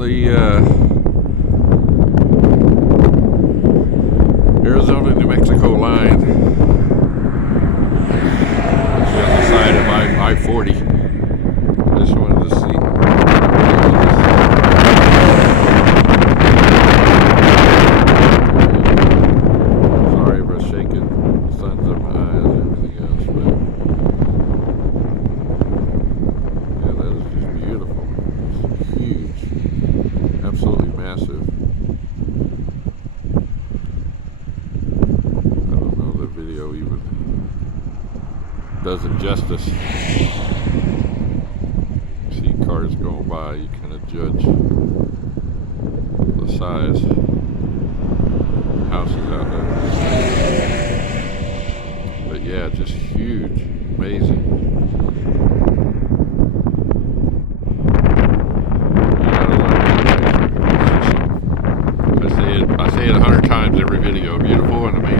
the Arizona-New Mexico line. It's on the side of I-40. I just wanted to see. Sorry for shaking the sun's in my eyes and everything else, but yeah, that is just beautiful. It's huge. Absolutely massive. I don't know if the video even does it justice. See cars going by, you kind of judge the size. Houses out there. But yeah, just huge, amazing. I say it 100 times every video. Beautiful and amazing.